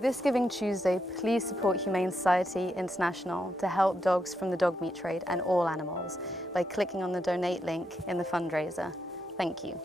This Giving Tuesday, please support Humane Society International to help dogs from the dog meat trade and all animals by clicking on the donate link in the fundraiser. Thank you.